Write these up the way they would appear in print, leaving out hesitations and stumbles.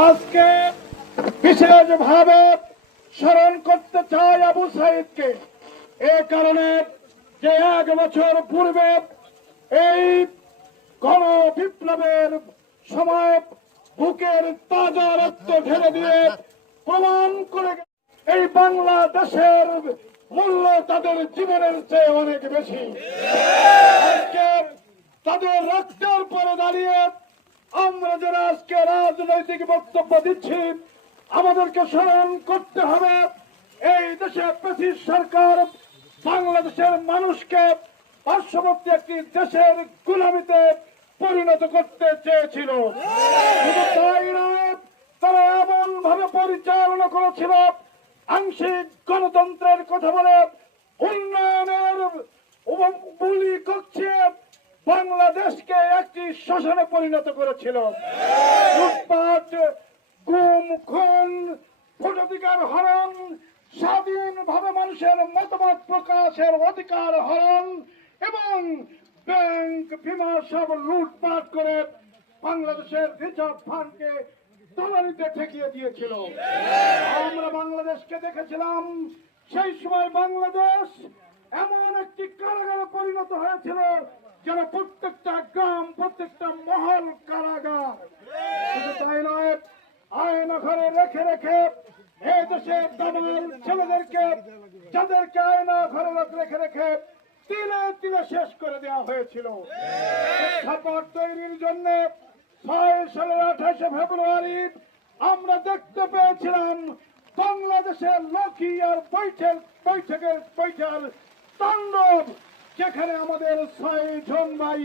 আজকে বিশেষভাবে স্মরণ করতে চাই আবু সাইদকে। এ কারণে যে 1 বছর পূর্বে এই গণ বিপ্লবের সময় বুকের তাজা রক্ত ঢেলে দিয়ে প্রমাণ করে এই বাংলাদেশের মূল্য তাদের জীবনের চেয়ে অনেক বেশি। আজকে তাদের রক্তের পরে দাঁড়িয়ে আমরা যারা আজকে রাজনৈতিক বক্তব্য দিচ্ছি, আমাদেরকে স্মরণ করতে হবে এই দেশে ফ্যাসিস্ট সরকার বাংলাদেশের মানুষকে পার্শ্ববর্তী একটি দেশের গোলামিতে পরিণত করতে চেয়েছিল। শুধু তাই নয়, তারা এমন ভাবে পরিচালনা করেছিল, আংশিক গণতন্ত্রের কথা বলে উন্নয়নের বুলি করছে বাংলাদেশকে একটি শ্মশানে পরিণত করেছিল। লুটপাট, গুম, খুন, ভোটাধিকার হরণ, স্বাধীনভাবে মানুষের মতামত প্রকাশের অধিকার হরণ এবং ব্যাংক বিমা সব লুটপাট করে বাংলাদেশের রিজার্ভ ফান্ডকে তলানিতে ঠেকিয়ে দিয়েছিল। আমরা বাংলাদেশকে দেখেছিলাম, সেই সময় বাংলাদেশ এমন একটি কারাগারে পরিণত হয়েছিল যেন প্রত্যেকটা গ্রাম, প্রত্যেকটা মহল কারাগার। শুধু তাই নয়, আয়না ঘরে রেখে রেখে এই দেশের দামাল ছেলেদেরকে, যাদেরকে আয়না ঘরে রেখে রেখে তিলে তিলে শেষ করে দেওয়া হয়েছিল। প্রেক্ষাপট তৈরির জন্য 6 সালের 28 ফেব্রুয়ারি আমরা দেখতে পেয়েছিলাম বাংলাদেশের লক্ষ্মী আর বৈঠকের তাণ্ডব, যেখানে আমাদের 6 জন ভাই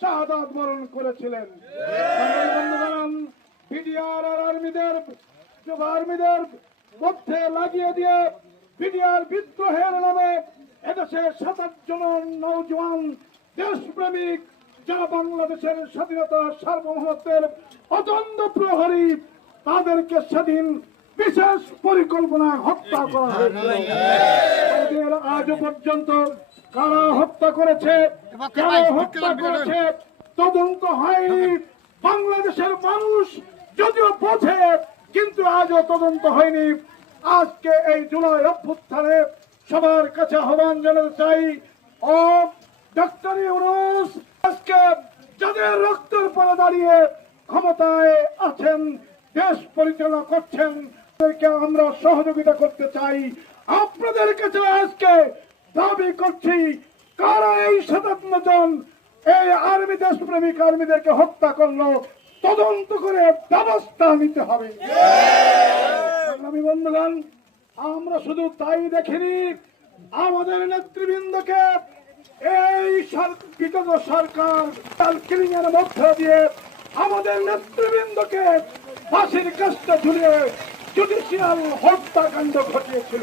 শাহাদাত বরণ করেছিলেন। বিডিআর আর আর্মিদের মধ্যে লাগিয়ে দিয়ে বিডিআর বিদ্রোহের নামে এদেশের 27 জন নওজওয়ান দেশপ্রেমিক, যারা বাংলাদেশের স্বাধীনতা সার্বভৌমত্বের অতন্দ প্রহরী, তাদেরকে সেদিন বিশেষ পরিকল্পনায় হত্যা করা হয়েছিল। আজও পর্যন্ত কারা হত্যা করেছে, তদন্ত হয়নি। বাংলাদেশের মানুষ যদিও বোঝে, কিন্তু আজও তদন্ত হয়নি। আজকে এই জুলাই অভ্যুত্থানে সবার কাছে আহ্বান জানাতে চাই, ও ডক্টর ইউনূস, আজকে যাদের রক্তের পরে দাঁড়িয়ে ক্ষমতায় আছেন, দেশ পরিচালনা করছেন, তাদেরকে আমরা সহযোগিতা করতে চাই। আপনাদের কাছে আজকে দাবি করছি, কারা এই 57 জন এই আর্মি দেশপ্রেমিক আর্মিদেরকে হত্যা করলো, তদন্ত করে ব্যবস্থা নিতে হবে। বন্ধুগণ, আমরা শুধু তাই দেখিনি, আমাদের নেতৃবৃন্দকে এই বিগত সরকার কিলিং এর মধ্য দিয়ে আমাদের নেতৃবৃন্দকে ফাঁসির কাস্টে ঝুলিয়ে জুডিশিয়াল হত্যাকাণ্ড ঘটিয়েছিল।